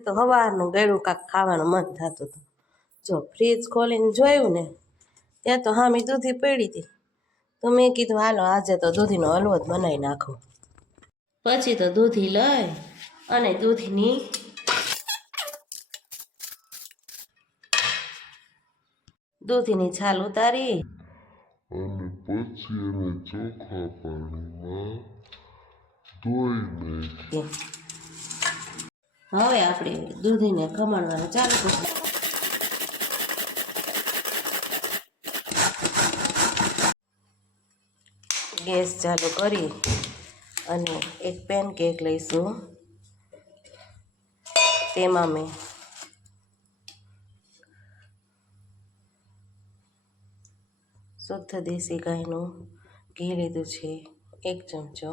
તો સવારનું ગળ્યું કાંક ખાવાનું મન થતું હતું. જો ફ્રીજ ખોલીને જોયું ને ત્યાં તો હામી દૂધી પડી હતી. તો મેં કીધું હાલો આજે તો દૂધીનો હલવો જ બનાવી નાખો. પછી તો દૂધી લઈ અને દૂધીની છાલ ઉતારી અને પછી એને ચોખ્ખા પાણીમાં ધોઈ નાખી. હવે આપણે દૂધીને ખમણવાનું ચાલુ કરીશું. ગેસ ચાલુ કરી અને એક પેનકેક લઈશું. તેમાં મેં શુદ્ધ દેશી ગાયનું ઘી લીધું છે 1 ચમચો.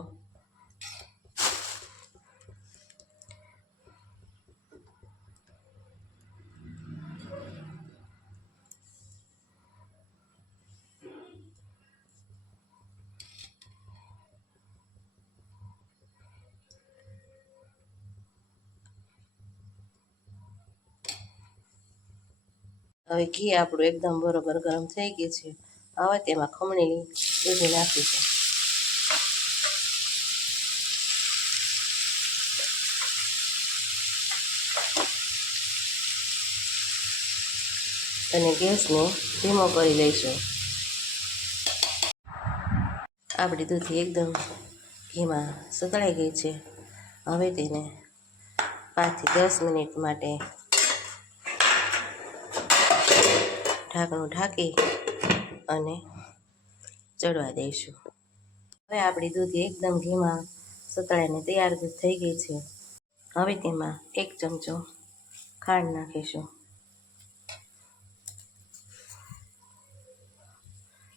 હવે ઘી આપણું એકદમ બરોબર ગરમ થઈ ગયું છે. હવે તેમાં ખમણેલી દૂધી નાખીશું. અને ગેસને ધીમો કરી લઈશું. આપણી દૂધી એકદમ ઘીમાં સતળાઈ ગઈ છે. હવે તેને 5 થી 10 મિનિટ માટે ઢાંકણું ઢાંકી અને ચડવા દઈશું. હવે આપણી દૂધી એકદમ ઘીમાં સતળાઈને તૈયાર થઈ ગઈ છે. હવે તેમાં 1 ચમચો ખાંડ નાખીશું.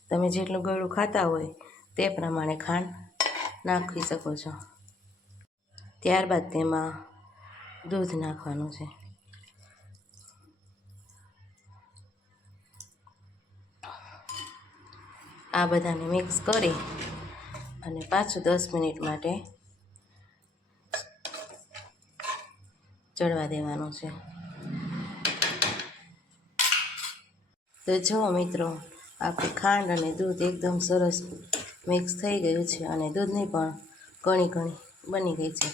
તમે જેટલું ગળ્યું ખાતા હોય તે પ્રમાણે ખાંડ નાખી શકો છો. ત્યારબાદ તેમાં દૂધ નાખવાનું છે. આ બધાને મિક્સ કરી અને પાછું 10 મિનિટ માટે ચડવા દેવાનું છે. તો જો મિત્રો, આપણી ખાંડ અને દૂધ એકદમ સરસ મિક્સ થઈ ગયું છે અને દૂધની પણ કણી બની ગઈ છે.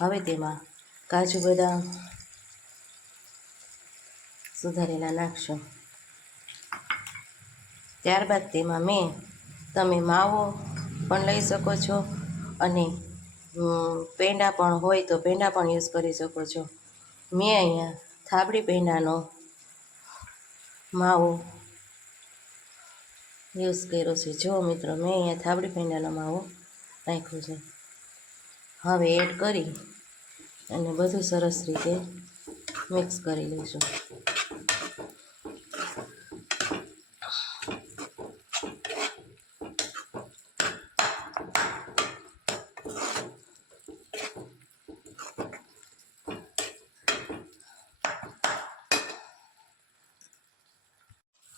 હવે તેમાં કાજુ બદામ સુધારેલા નાખશું. ત્યારબાદ તેમાં તમે માવો પણ લઈ શકો છો અને પેંડા પણ હોય તો પેંડા પણ યુઝ કરી શકો છો. મેં અહીંયા થાબડી પેંડાનો માવો યુઝ કર્યો છે. જો મિત્રો, મેં અહીંયા થાબડી પેંડાનો માવો નાખ્યો છે. હવે એડ કરી અને બધું સરસ રીતે મિક્સ કરી લઈશું.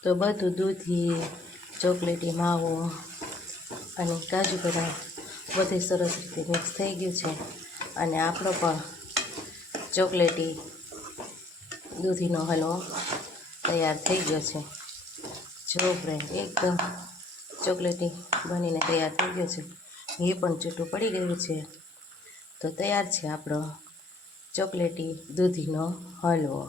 તો બધું દૂધી, ચોકલેટી માવો અને કાજુ બદામ બધું સરસ રીતે મિક્સ થઈ ગયું છે અને આપણો પણ ચોકલેટી દૂધીનો હલવો તૈયાર થઈ ગયો છે. જો ફ્રેન્ડ, એકદમ ચોકલેટી બનીને તૈયાર થઈ ગયો છે. ઘી પણ છૂટું પડી ગયું છે. તો તૈયાર છે આપણો ચોકલેટી દૂધીનો હલવો.